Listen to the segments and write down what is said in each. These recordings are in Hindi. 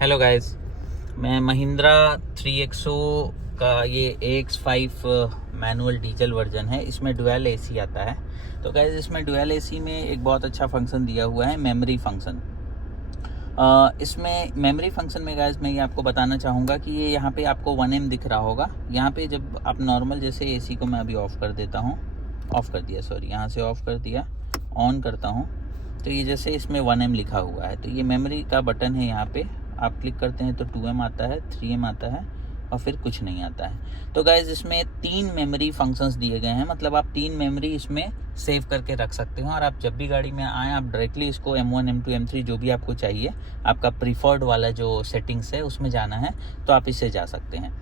हेलो गाइस, मैं महिंद्रा 3XO का ये AX5 मैनुअल डीजल वर्जन है। इसमें डुअल एसी आता है। तो गाइस इसमें डुअल एसी में एक बहुत अच्छा फंक्शन दिया हुआ है, मेमोरी फंक्शन। इसमें मेमोरी फंक्शन में गाइस मैं ये आपको बताना चाहूँगा कि ये यहाँ पे आपको 1M दिख रहा होगा। यहाँ पे जब आप नॉर्मल जैसे एसी को मैं अभी ऑफ़ कर देता हूँ, ऑफ़ कर दिया, सॉरी यहाँ से ऑफ़ कर दिया, ऑन करता हूँ तो ये जैसे इसमें 1M लिखा हुआ है। तो ये मेमोरी का बटन है। यहाँ पे आप क्लिक करते हैं तो 2M आता है, 3M आता है और फिर कुछ नहीं आता है। तो गाइज इसमें 3 मेमोरी फंक्शंस दिए गए हैं, मतलब आप 3 मेमोरी इसमें सेव करके रख सकते हो। और आप जब भी गाड़ी में आएँ आप डायरेक्टली इसको M1 M2 M3 जो भी आपको चाहिए, आपका प्रीफर्ड वाला जो सेटिंग्स है उसमें जाना है तो आप इससे जा सकते हैं।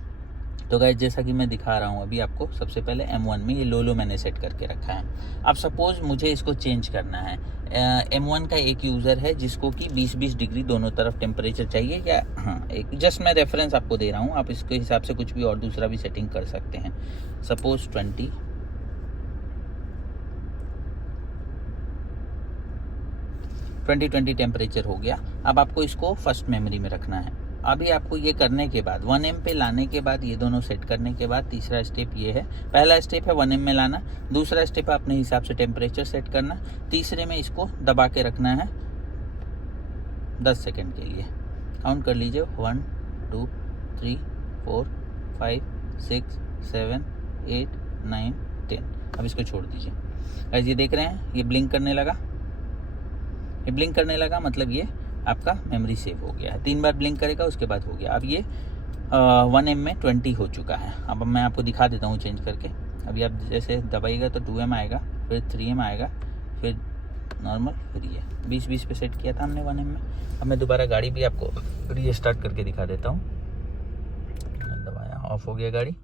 तो गाइज जैसा कि मैं दिखा रहा हूँ अभी आपको, सबसे पहले M1 में ये लो मैंने सेट करके रखा है। अब सपोज़ मुझे इसको चेंज करना है। M1 का एक यूज़र है जिसको कि 20-20 डिग्री दोनों तरफ टेम्परेचर चाहिए, या एक जस्ट मैं रेफरेंस आपको दे रहा हूँ, आप इसके हिसाब से कुछ भी और दूसरा भी सेटिंग कर सकते हैं। सपोज़ 20 टेम्परेचर हो गया। अब आपको इसको फर्स्ट मेमोरी में रखना है। अभी आपको ये करने के बाद 1M पे लाने के बाद, ये दोनों सेट करने के बाद तीसरा स्टेप ये है। पहला स्टेप है 1M में लाना, दूसरा स्टेप है अपने हिसाब से टेम्परेचर सेट करना, तीसरे में इसको दबा के रखना है 10 सेकंड के लिए। काउंट कर लीजिए, 1 2 3 4 5 6 7 8 9 10। अब इसको छोड़ दीजिए। गाइस ये देख रहे हैं, ये ब्लिंक करने लगा। ये ब्लिंक करने लगा मतलब ये आपका मेमोरी सेव हो गया है। 3 बार ब्लिंक करेगा उसके बाद हो गया। अब ये 1M में 20 हो चुका है। अब मैं आपको दिखा देता हूँ चेंज करके। अभी आप जैसे दबाइएगा तो 2M आएगा, फिर 3M आएगा, फिर नॉर्मल, फिर ये 20-20 पे सेट किया था हमने 1M में। अब मैं दोबारा गाड़ी भी आपको रीस्टार्ट करके दिखा देता हूँ। दबाया, ऑफ हो गया गाड़ी।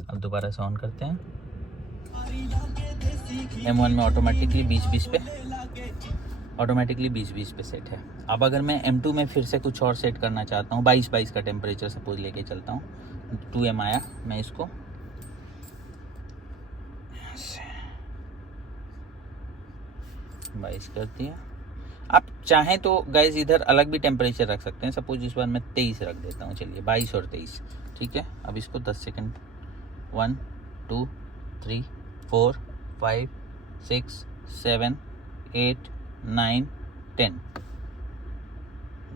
अब दोबारा से ऑन करते हैं। M1 में ऑटोमेटिकली 20-20 पे सेट है। अब अगर मैं M2 में फिर से कुछ और सेट करना चाहता हूँ, 22 का टेम्परेचर सपोज लेके चलता हूँ, 2M आया, मैं इसको 22 कर दिया। आप चाहें तो गाइज इधर अलग भी टेम्परेचर रख सकते हैं। सपोज इस बार मैं 23 रख देता हूँ, चलिए 22 और 23, ठीक है। अब इसको 10 सेकंड, 1 2 3 4 5 6 7 8 9 10।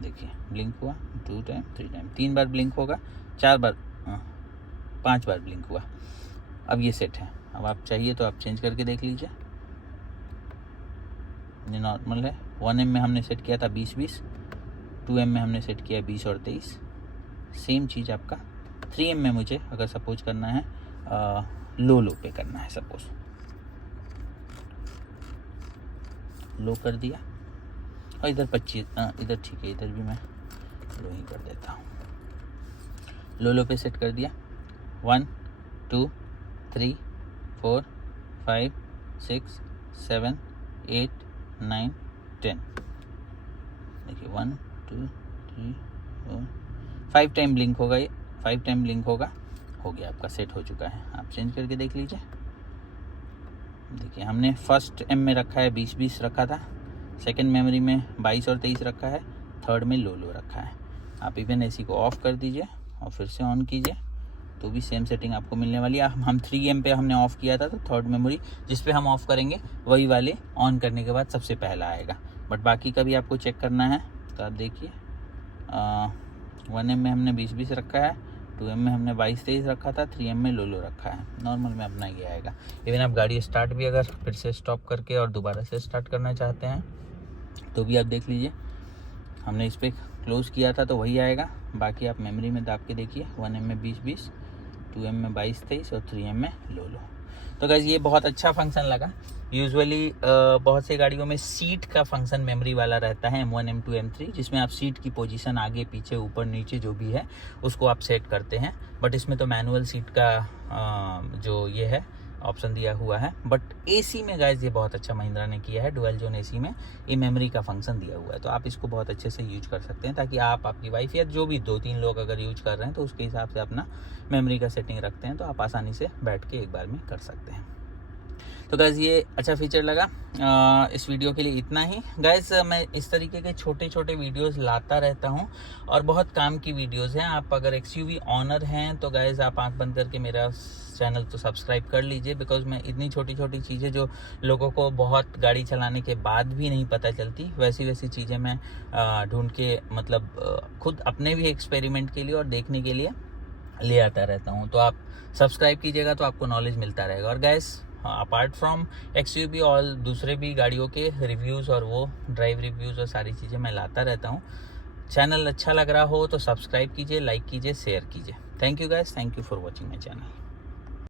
देखिए ब्लिंक हुआ 2 टाइम 3 टाइम, 3 बार ब्लिंक होगा, 4 बार 5 बार ब्लिंक हुआ। अब ये सेट है। अब आप चाहिए तो आप चेंज करके देख लीजिए। ये नॉर्मल है। 1M में हमने सेट किया था 20-20, 2M में हमने सेट किया 20 और 23। सेम चीज़ आपका 3M में मुझे अगर सपोज करना है लो पे करना है, सपोज लो कर दिया, और इधर 25, इधर ठीक है, इधर भी मैं लो ही कर देता हूँ। लो पे सेट कर दिया। 1 2 3 4 5 6 7 8 9 10। देखिए 1 2 3 4 5 टाइम ब्लिंक होगा, ये 5 टाइम ब्लिंक होगा, हो गया, आपका सेट हो चुका है। आप चेंज करके देख लीजिए। देखिए हमने फर्स्ट M में रखा है 20-20 रखा था, सेकंड मेमोरी में 22 और 23 रखा है, थर्ड में लो रखा है। आप इवन एसी को ऑफ़ कर दीजिए और फिर से ऑन कीजिए तो भी सेम सेटिंग आपको मिलने वाली है। हम 3M पे हमने ऑफ़ किया था, तो थर्ड मेमोरी जिस पे हम ऑफ़ करेंगे वही वाले ऑन करने के बाद सबसे पहला आएगा। बट बाकी का भी आपको चेक करना है तो आप देखिए 1M में हमने 20-20 रखा है, 2M में हमने 22-23 रखा था, 3M में लो रखा है। नॉर्मल में अपना ये आएगा। इवन आप गाड़ी स्टार्ट भी अगर फिर से स्टॉप करके और दोबारा से स्टार्ट करना चाहते हैं तो भी आप देख लीजिए, हमने इस पर क्लोज़ किया था तो वही आएगा। बाकी आप मेमोरी में दाब के देखिए, 1M में 20-20, 2M में 22-23 और 3M में लो। तो गाइस ये बहुत अच्छा फंक्शन लगा। यूजुअली बहुत से गाड़ियों में सीट का फंक्शन मेमोरी वाला रहता है, M1 M2 M3, जिसमें आप सीट की पोजीशन आगे पीछे ऊपर नीचे जो भी है उसको आप सेट करते हैं। बट इसमें तो मैनुअल सीट का जो ये है ऑप्शन दिया हुआ है। बट एसी में गाइस ये बहुत अच्छा महिंद्रा ने किया है, डुअल जोन एसी में ये मेमोरी का फंक्शन दिया हुआ है। तो आप इसको बहुत अच्छे से यूज कर सकते हैं, ताकि आप, आपकी वाइफ या जो भी 2-3 लोग अगर यूज कर रहे हैं तो उसके हिसाब से अपना मेमोरी का सेटिंग रखते हैं तो आप आसानी से बैठ के एक बार में कर सकते हैं। तो गाइज ये अच्छा फीचर लगा। इस वीडियो के लिए इतना ही गाइज। मैं इस तरीके के छोटे छोटे वीडियोस लाता रहता हूं और बहुत काम की वीडियोस हैं। आप अगर एक्सयूवी ऑनर हैं तो गाइज आप आंख बंद करके मेरा चैनल तो सब्सक्राइब कर लीजिए, बिकॉज मैं इतनी छोटी छोटी चीज़ें जो लोगों को बहुत गाड़ी चलाने के बाद भी नहीं पता चलती, वैसी चीज़ें मैं ढूंढ के मतलब खुद अपने भी एक्सपेरिमेंट के लिए और देखने के लिए ले आता रहता हूं। तो आप सब्सक्राइब कीजिएगा तो आपको नॉलेज मिलता रहेगा। और गैस अपार्ट फ्रॉम एक्सयूवी और दूसरे भी गाड़ियों के रिव्यूज़ और वो ड्राइव रिव्यूज़ और सारी चीज़ें मैं लाता रहता हूँ। चैनल अच्छा लग रहा हो तो सब्सक्राइब कीजिए, लाइक कीजिए, शेयर कीजिए। Thank you guys, thank you for watching my channel.